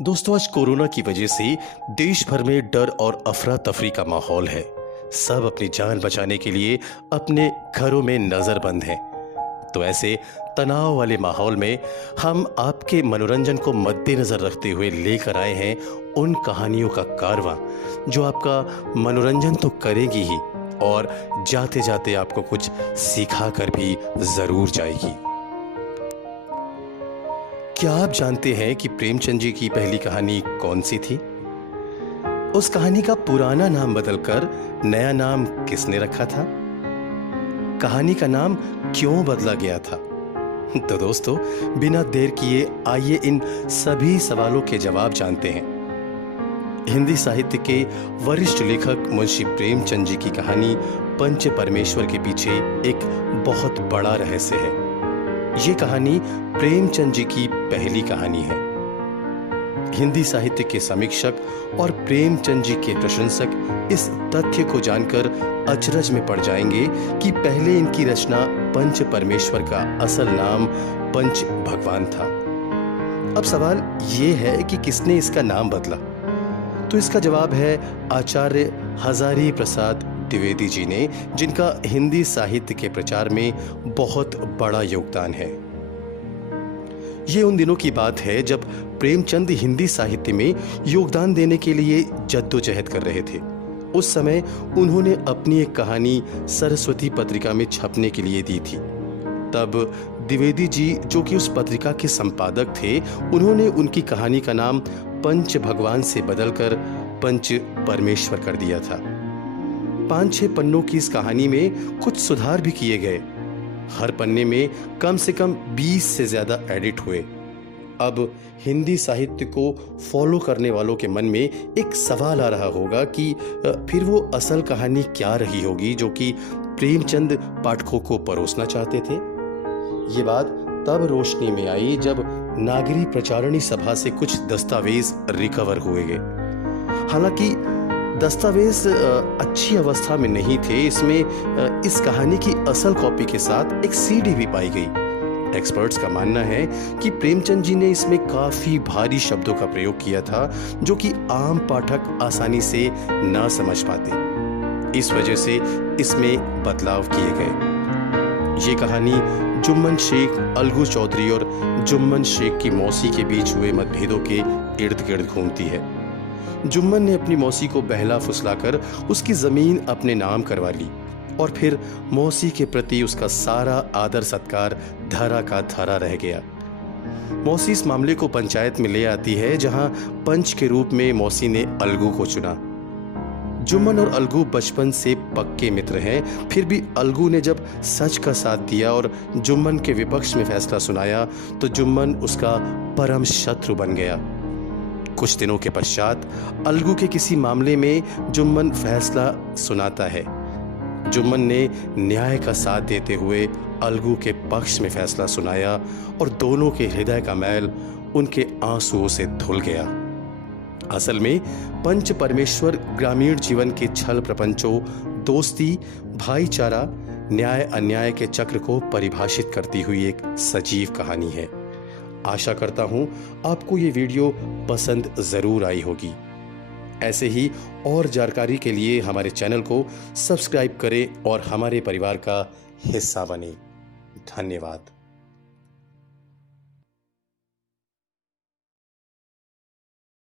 दोस्तों, आज कोरोना की वजह से देश भर में डर और अफरा तफरी का माहौल है। सब अपनी जान बचाने के लिए अपने घरों में नजरबंद हैं। तो ऐसे तनाव वाले माहौल में हम आपके मनोरंजन को मद्देनजर रखते हुए लेकर आए हैं उन कहानियों का कारवां जो आपका मनोरंजन तो करेगी ही और जाते जाते आपको कुछ सिखा कर भी जरूर जाएगी। क्या आप जानते हैं कि प्रेमचंद जी की पहली कहानी कौन सी थी? उस कहानी का पुराना नाम बदलकर नया नाम किसने रखा था? कहानी का नाम क्यों बदला गया था? तो दोस्तों, बिना देर किए आइए इन सभी सवालों के जवाब जानते हैं। हिंदी साहित्य के वरिष्ठ लेखक मुंशी प्रेमचंद जी की कहानी पंच परमेश्वर के पीछे एक बहुत बड़ा रहस्य है। ये कहानी प्रेमचंद जी की पहली कहानी है। हिंदी साहित्य के समीक्षक और प्रेमचंद जी के प्रशंसक इस तथ्य को जानकर अचरज में पड़ जाएंगे कि पहले इनकी रचना पंच परमेश्वर का असल नाम पंच भगवान था। अब सवाल ये है कि किसने इसका नाम बदला? तो इसका जवाब है आचार्य हजारी प्रसाद द्विवेदी जी ने, जिनका हिंदी साहित्य के प्रचार में बहुत बड़ा योगदान है। ये उन दिनों की बात है जब प्रेमचंद हिंदी साहित्य में योगदान देने के लिए जद्दोजहद कर रहे थे। उस समय उन्होंने अपनी एक कहानी सरस्वती पत्रिका में छपने के लिए दी थी। तब द्विवेदी जी, जो कि उस पत्रिका के संपादक थे, उन्होंने उनकी कहानी का नाम पंच भगवान से बदलकर पंच परमेश्वर कर दिया था। 5-6 पन्नों की इस कहानी में कुछ सुधार भी किए गए। हर पन्ने में कम से कम 20 से ज्यादा एडिट हुए। अब हिंदी साहित्य को फॉलो करने वालों के मन में एक सवाल आ रहा होगा कि फिर वो असल कहानी क्या रही होगी जो कि प्रेमचंद पाठकों को परोसना चाहते थे। ये बात तब रोशनी में आई जब नागरी प्रचारणी सभा से कुछ दस्तावेज रिकवर हुए गए। हालांकि दस्तावेज अच्छी अवस्था में नहीं थे। इसमें इस कहानी की असल कॉपी के साथ एक सीडी भी पाई गई। एक्सपर्ट्स का मानना है कि प्रेमचंद जी ने इसमें काफी भारी शब्दों का प्रयोग किया था जो कि आम पाठक आसानी से ना समझ पाते। इस वजह से इसमें बदलाव किए गए। ये कहानी जुम्मन शेख, अलगू चौधरी और जुम्मन शेख की मौसी के बीच हुए मतभेदों के इर्द गिर्द घूमती है। जुम्मन ने अपनी मौसी को बहला फुसलाकर उसकी जमीन अपने नाम करवा ली और फिर मौसी के प्रति उसका सारा आदर सत्कार धरा का धरा रह गया। मौसी इस मामले को पंचायत में ले आती है, जहां पंच के रूप में मौसी ने अलगू को चुना। जुम्मन और अलगू बचपन से पक्के मित्र हैं। फिर भी अलगू ने जब सच का साथ दिया और जुम्मन के विपक्ष में फैसला सुनाया तो जुम्मन उसका परम शत्रु बन गया। कुछ दिनों के पश्चात अलगू के किसी मामले में जुम्मन फैसला सुनाता है। जुम्मन ने न्याय का साथ देते हुए अलगू के पक्ष में फैसला सुनाया और दोनों के हृदय का मैल उनके आंसुओं से धुल गया। असल में पंच परमेश्वर ग्रामीण जीवन के छल प्रपंचों, दोस्ती, भाईचारा, न्याय अन्याय के चक्र को परिभाषित करती हुई एक सजीव कहानी है। आशा करता हूं आपको ये वीडियो पसंद जरूर आई होगी। ऐसे ही और जानकारी के लिए हमारे चैनल को सब्सक्राइब करें और हमारे परिवार का हिस्सा बने। धन्यवाद।